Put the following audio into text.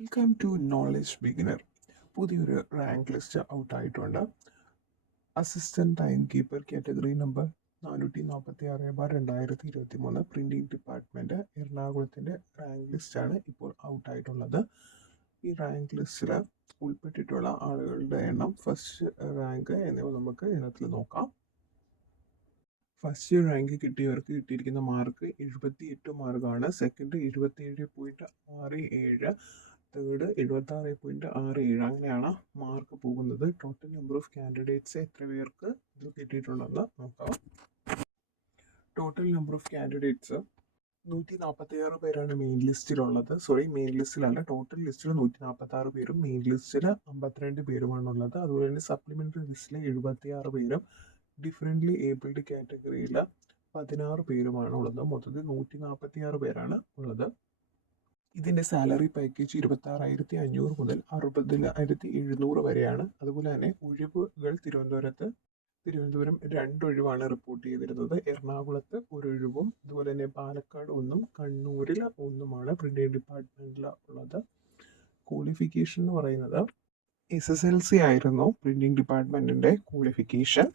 Welcome to knowledge beginner. പുതിയൊരു rank list ഔട്ടായിട്ടുണ്ട്. Assistant time keeper category number 446/2023 printing department എറണാകുളത്തിൻ്റെ rank ലിസ്റ്റാണ് ഇപ്പോൾ ഔട്ടായിട്ടുള്ളത്. ഈ റാങ്ക് ലിസ്റ്റിൽ ഉൾപ്പെട്ടിട്ടുള്ള ആളുകളുടെ എണ്ണം, ഫസ്റ്റ് റാങ്ക് എന്നിവ നമുക്ക് ഇതിനകത്ത് നോക്കാം. ഫസ്റ്റ് റാങ്ക് കിട്ടിയവർക്ക് കിട്ടിയിരിക്കുന്ന മാർക്ക് 78 മാർക്കാണ്. Second 27.67, third 76.67. അങ്ങനെയാണ് മാർക്ക് പോകുന്നത്. ടോട്ടൽ നമ്പർ ഓഫ് കാൻഡിഡേറ്റ്സ് എത്ര പേർക്ക് ഇത് കിട്ടിയിട്ടുണ്ടെന്ന് നോക്കാം. ടോട്ടൽ നമ്പർ ഓഫ് കാൻഡിഡേറ്റ്സ് 146 പേരാണ് മെയിൻ ലിസ്റ്റിലുള്ളത്. മെയിൻ ലിസ്റ്റിലല്ല, ടോട്ടൽ ലിസ്റ്റിൽ 146 പേരും മെയിൻ ലിസ്റ്റിൽ 52 പേരുമാണുള്ളത്. അതുപോലെ തന്നെ സപ്ലിമെൻ്ററി ലിസ്റ്റിൽ 76 പേരും ഡിഫറൻ്റ്ലി ഏബിൾഡ് കാറ്റഗറിയിൽ 16 പേരുമാണ് ഉള്ളത്. മൊത്തത്തിൽ 146 പേരാണ് ഉള്ളത്. ഇതിൻ്റെ സാലറി പാക്കേജ് 26,500 മുതൽ 60,700 വരെയാണ്. അതുപോലെ തന്നെ ഒഴിവുകൾ തിരുവനന്തപുരം 2 ഒഴിവാണ് റിപ്പോർട്ട് ചെയ്തിരുന്നത്. എറണാകുളത്ത് 1 ഒഴിവും അതുപോലെ തന്നെ പാലക്കാട് 1, കണ്ണൂരിൽ 1 പ്രിന്റിംഗ് ഡിപ്പാർട്ട്മെന്റിൽ ഉള്ളത്. ക്വാളിഫിക്കേഷൻ എന്ന് പറയുന്നത് SSLC ആയിരുന്നു പ്രിന്റിംഗ് ഡിപ്പാർട്ട്മെന്റിന്റെ ക്വാളിഫിക്കേഷൻ.